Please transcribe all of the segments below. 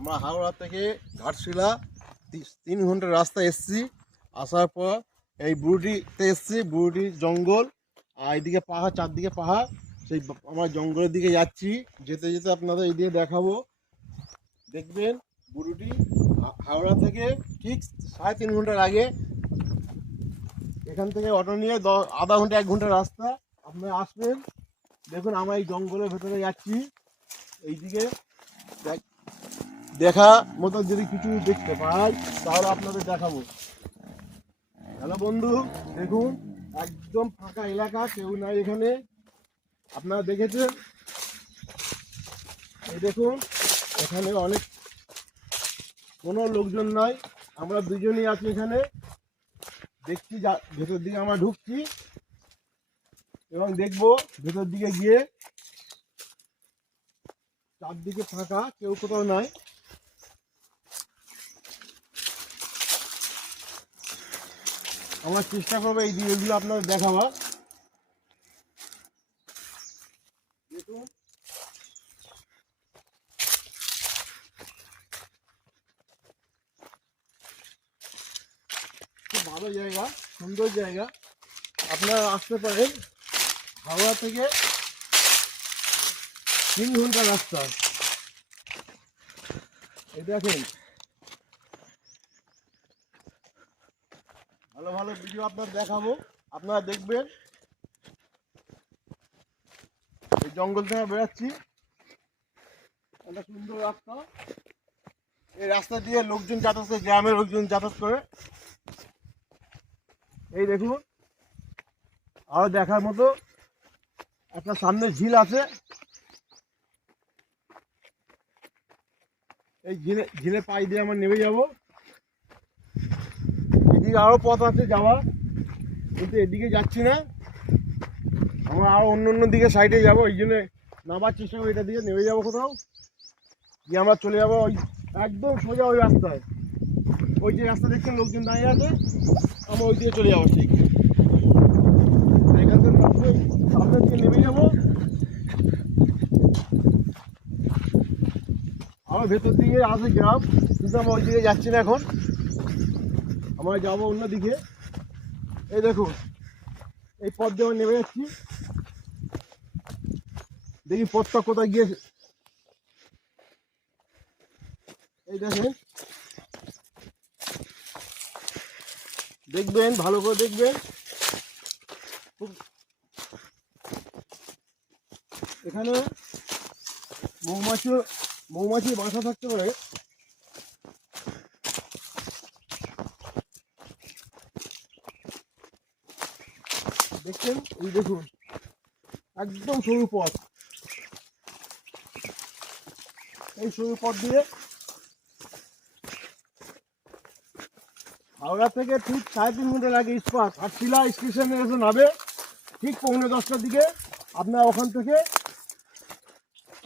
আমরা হাওড়া থেকে ঘাটশিলা 3 ঘন্টা রাস্তা এসছি। আসার পর এই বুড়িটিতে এসছি। বুড়িটি জঙ্গল, আর এইদিকে পাহাড়, চারদিকে পাহাড়। সেই আমরা জঙ্গলের দিকে যাচ্ছি। যেতে যেতে আপনাদের এই দিকে দেখাবো। দেখবেন বুড়িটি হাওড়া থেকে ঠিক 3.5 ঘন্টার আগে। এখান থেকে অটো নিয়ে আধা ঘন্টা 1 ঘন্টা রাস্তা আপনারা আসবেন। দেখুন আমরা এই জঙ্গলের ভেতরে যাচ্ছি। এইদিকে দেখা মতো যদি কিছু দেখতে পাই তাহলে আপনাদের দেখাবো। হ্যালো বন্ধু, দেখুন একদম ফাঁকা এলাকা, কেউ নাই এখানে। আপনারা দেখেছেন, এই দেখুন এখানে অনেক কোনো লোকজন নাই, আমরা দুজনেই আছি এখানে। দেখছি ভেতর দিকে আমরা ঢুকছি এবং দেখবো ভেতর দিকে গিয়ে চারদিকে ফাঁকা, কেউ কোথাও নাই। আমার চেষ্টা করবো এই দিকগুলো আপনাদের দেখাবার। দেখুন খুব ভালো জায়গা, সুন্দর জায়গা। আপনারা আসতে পারেন। হাওড়া থেকে 3 ঘন্টা রাস্তা। এই দেখেন ভালো ভালো ভিডিও আপনার দেখাবো, আপনারা দেখবেন। এই জঙ্গল থেকে বেরোচ্ছি, একটা সুন্দর রাস্তা। এই রাস্তা দিয়ে লোকজন যাতায়াত করে, গ্রামের লোকজন যাতায়াত করে। এই দেখুন আরো দেখার মতো একটা সামনে ঝিল আছে। এই ঝিলে পাই দিয়ে আমরা নেমে যাব। এদিকে আরো পথ আছে যাওয়া, কিন্তু এদিকে যাচ্ছি না, আমরা আরো অন্য দিকে সাইডে যাবো। ওই জন্য নামার চেষ্টা করবো, এটা দিকে নেমে যাবো কোথাও গিয়ে আমরা চলে যাবো ওই একদম সোজা ওই রাস্তায়। ওই যে রাস্তা দেখছেন লোকজন দাঁড়িয়ে আছে, আমরা ওই দিকে চলে যাবো। ঠিক এখান থেকে সামনের দিকে নেমে যাবো। আমার ভেতর দিকে আছে গ্রাম, কিন্তু আমরা ওই দিকে যাচ্ছি না এখন, আমরা যাবো অন্য দিকে। এই দেখুন এই পথ দিয়ে নেমে যাচ্ছি, দেখি পথটা কোথায় গিয়েছে। এই দেখেন, দেখবেন ভালো করে দেখবেন। এখানে মৌমাছি বাসা থাকতে পারে। দেখছেন, এই দেখুন একদম সরু পথ। এই সরু পথ দিয়ে হাওড়া থেকে ঠিক 3.5 ঘন্টা লাগে ইস্পাত। আর শিলা স্টেশনে এসে নামবে ঠিক 9:45টার দিকে। আপনার ওখান থেকে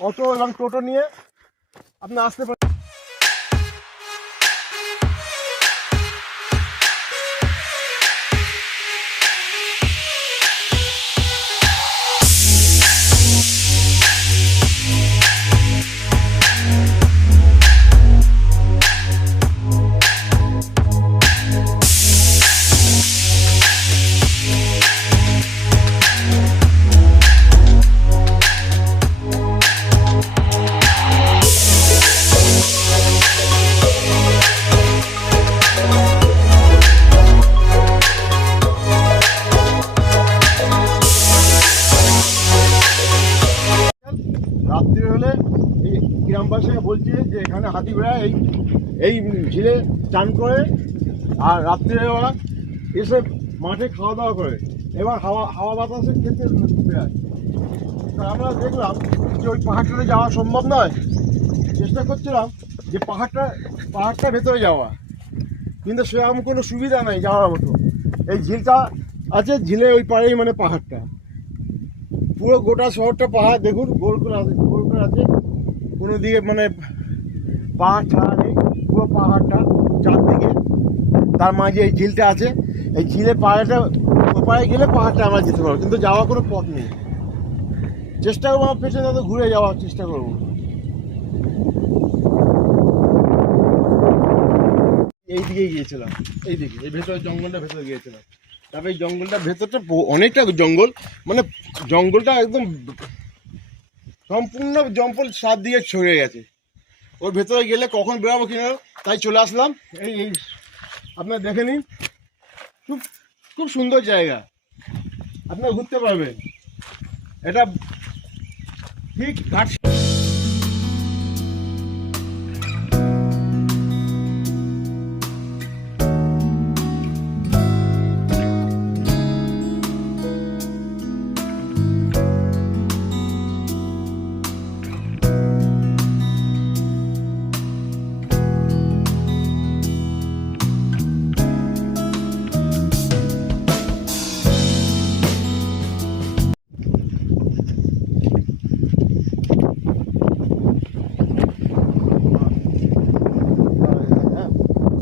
অটো এবং টোটো নিয়ে আপনি আসতে পারেন। রাত্রি হলে এই গ্রামবাসীরা বলছে যে এখানে হাতি ঘোড়া এই ঝিলে চান করে, আর রাত্রে ওরা এসে মাঠে খাওয়া দাওয়া করে, এবার হাওয়া বাতাসে খেতে বেড়ায়। তা আমরা দেখলাম যে ওই পাহাড়টাতে যাওয়া সম্ভব নয়। চেষ্টা করছিলাম যে পাহাড়টা ভেতরে যাওয়া, কিন্তু সেরকম কোনো সুবিধা নাই যাওয়ার মতো। এই ঝিলটা আছে, ঝিলে ওই পাড়েই মানে পাহাড়টা, পুরো গোটা শহরটা পাহাড়। দেখুন গোল করে আছে, কোনো দিকে মানে পাহাড় ছাড়া নেই, পুরো পাহাড়টা চারদিকে। তার মাঝে এই ঝিলটা আছে। এই ঝিলের পাহাড়টা ওপারে গেলে পাহাড়টা আমরা যেতে পারবো, কিন্তু যাওয়ার কোনো পথ নেই। চেষ্টা করবো আমার পেছনে ঘুরে যাওয়ার চেষ্টা করবো। এই দিকে গিয়েছিলাম, এই দিকে এই ভেতরে জঙ্গলটা ভেতরে গিয়েছিলাম। তারপরে এই জঙ্গলটার ভেতরটা অনেকটা জঙ্গল, মানে জঙ্গলটা একদম সম্পূর্ণ জঙ্গল সাত দিকে ছড়িয়ে গেছে। ওর ভেতরে গেলে কখন বেরোবো কিনা তাই চলে আসলাম। এই এই আপনারা দেখে নিন, খুব খুব সুন্দর জায়গা, আপনারা ঘুরতে পারবেন। এটা ঠিক ঘাট।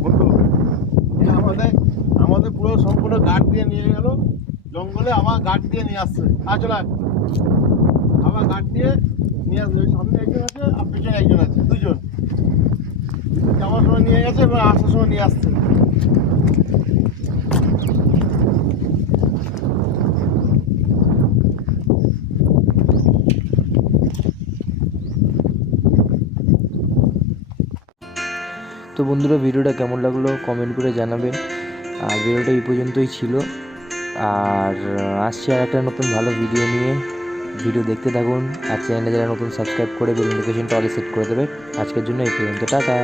বন্ধু, এ আমাদের পুরো সম্পূর্ণ গার্ড দিয়ে নিয়ে গেল জঙ্গলে, আবার গার্ড দিয়ে নিয়ে আসছে। চলে আবার গার্ড দিয়ে নিয়ে আসবে। ওই সামনে একজন আছে আর পেছনে একজন আছে, দুজন যাওয়ার সময় নিয়ে গেছে এবং আসার সময় নিয়ে আসছে। তো বন্ধুরা, ভিডিওটা কেমন লাগলো কমেন্ট করে জানাবেন। আর ভিডিওটা এই পর্যন্তই ছিল, আর আসছি আর একটা নতুন ভালো ভিডিও নিয়ে। ভিডিও দেখতে থাকুন, আর চ্যানেলে যারা নতুন সাবস্ক্রাইব করে বেল নোটিফিকেশনটা অলে সেট করে দেবে। আজকের জন্য এই পর্যন্ত, টাটা।